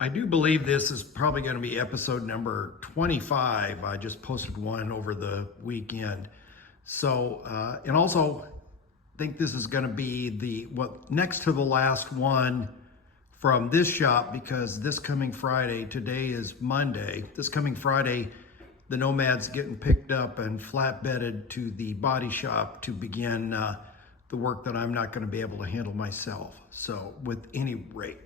I do believe this is probably going to be episode number 25. I just posted one over the weekend. So, and also think this is going to be next to the last one from this shop, because this coming Friday, today is Monday, this coming Friday, the Nomad's getting picked up and flatbedded to the body shop to begin the work that I'm not going to be able to handle myself. So with any rate.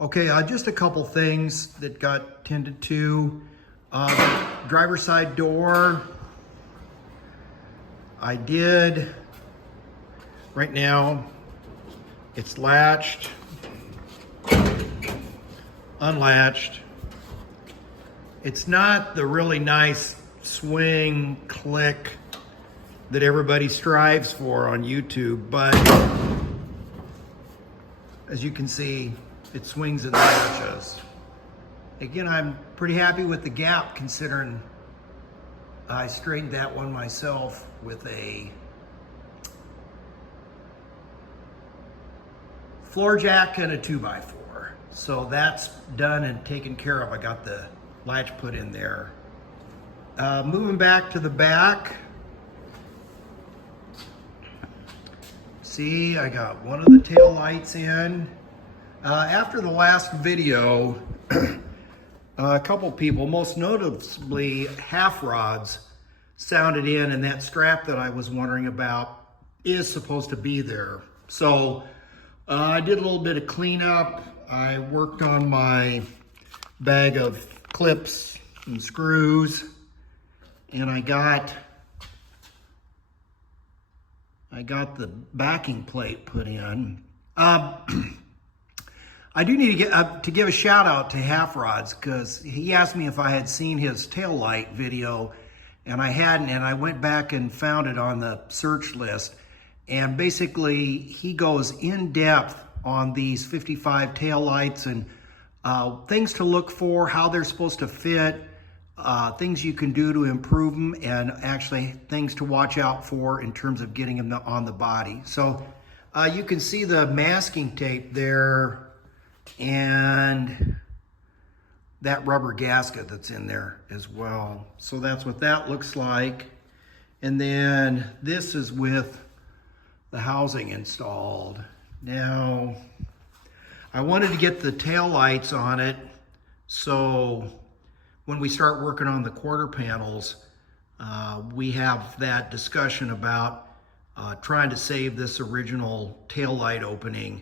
Okay, just a couple things that got tended to. The driver's side door, I did. Right now, it's latched, unlatched. It's not the really nice swing click that everybody strives for on YouTube, but as you can see, it swings and latches. Again, I'm pretty happy with the gap considering I straightened that one myself with a floor jack and a 2x4. So that's done and taken care of. I got the latch put in there. Moving back to the back. See, I got one of the tail lights in. After the last video, a couple people, most noticeably half rods, sounded in, and that strap that I was wondering about is supposed to be there. So I did a little bit of cleanup. I worked on my bag of clips and screws, and I got the backing plate put in. I do need to give a shout out to Half Rods, because he asked me if I had seen his tail light video, and I hadn't, and I went back and found it on the search list. And basically, he goes in depth on these 55 tail lights and things to look for, how they're supposed to fit, things you can do to improve them, and actually things to watch out for in terms of getting them on the body. So you can see the masking tape there and that rubber gasket that's in there as well. So that's what that looks like. And then this is with the housing installed. Now, I wanted to get the tail lights on it, so when we start working on the quarter panels, we have that discussion about trying to save this original tail light opening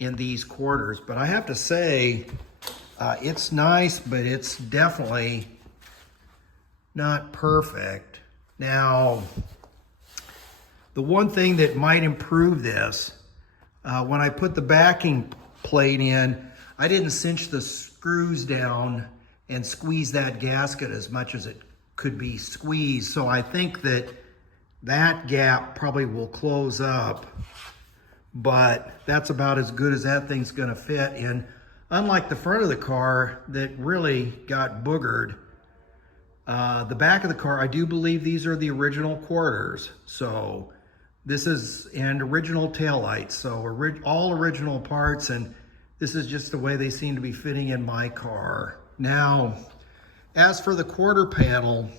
in these quarters. But I have to say, it's nice, but it's definitely not perfect. Now, the one thing that might improve this, when I put the backing plate in, I didn't cinch the screws down and squeeze that gasket as much as it could be squeezed. So I think that that gap probably will close up, but that's about as good as that thing's gonna fit. And unlike the front of the car that really got boogered, the back of the car, I do believe these are the original quarters. So this is an original taillights, so all original parts, and this is just the way they seem to be fitting in my car. Now, as for the quarter panel,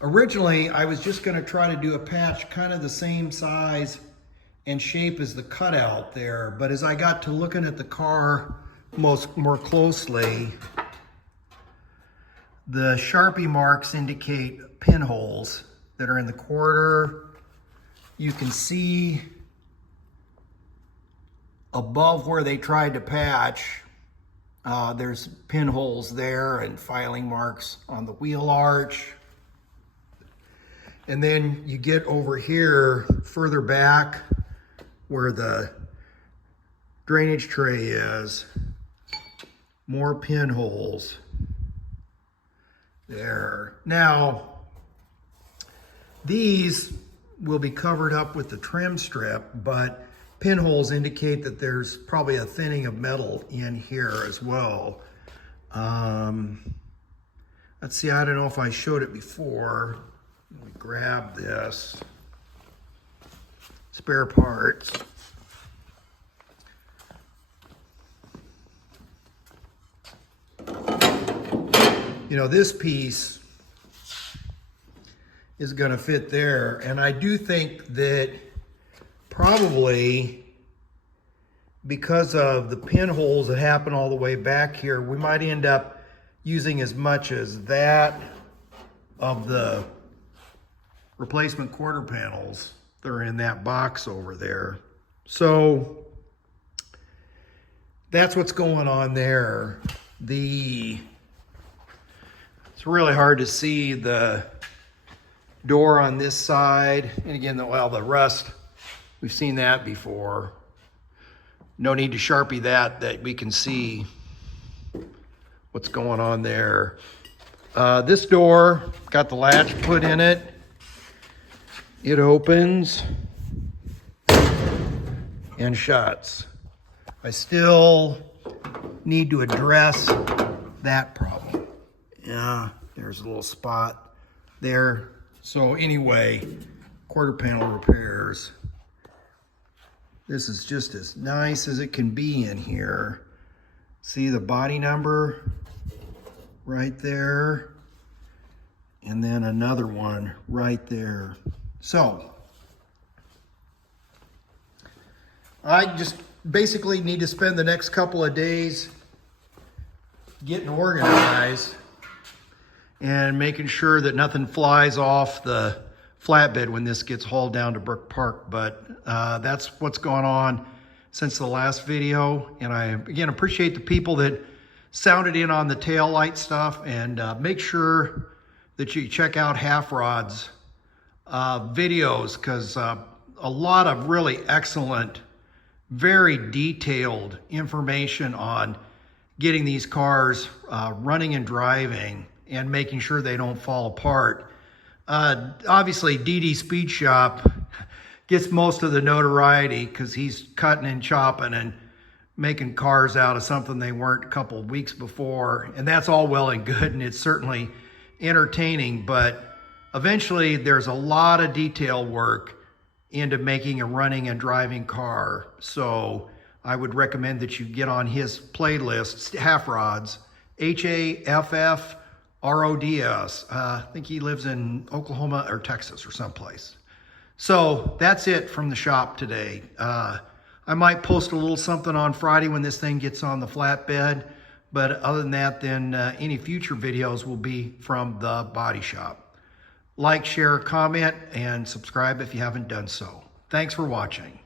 originally I was just going to try to do a patch kind of the same size and shape as the cutout there, but as I got to looking at the car more closely, the Sharpie marks indicate pinholes that are in the quarter. You can see above where they tried to patch, there's pinholes there and filing marks on the wheel arch. And then you get over here further back where the drainage tray is, more pinholes there. Now, these will be covered up with the trim strip, but pinholes indicate that there's probably a thinning of metal in here as well. Let's see, I don't know if I showed it before. Let me grab this. Spare parts. you know, this piece is going to fit there. And I do think that probably because of the pinholes that happen all the way back here, we might end up using as much as that of the replacement quarter panels that are in that box over there. So that's what's going on there. It's really hard to see the door on this side. And again, well, the rust, we've seen that before. No need to Sharpie that we can see what's going on there. This door got the latch put in it. It opens and shuts. I still need to address that problem. Yeah, there's a little spot there. So anyway, quarter panel repairs. This is just as nice as it can be in here. See the body number right there, and then another one right there. So I just basically need to spend the next couple of days getting organized and making sure that nothing flies off the flatbed when this gets hauled down to Brook Park. But that's what's going on since the last video. And I, again, appreciate the people that sounded in on the tail light stuff, and make sure that you check out Half Rod's videos, because a lot of really excellent, very detailed information on getting these cars running and driving and making sure they don't fall apart. Obviously, DD Speed Shop gets most of the notoriety because he's cutting and chopping and making cars out of something they weren't a couple of weeks before. And that's all well and good, and it's certainly entertaining, but eventually there's a lot of detail work into making a running and driving car. So I would recommend that you get on his playlists, Half Rod's, HAFFRODS. I think he lives in Oklahoma or Texas or someplace. So that's it from the shop today. I might post a little something on Friday when this thing gets on the flatbed, but other than that, then any future videos will be from the body shop. Like, share, comment, and subscribe if you haven't done so. Thanks for watching.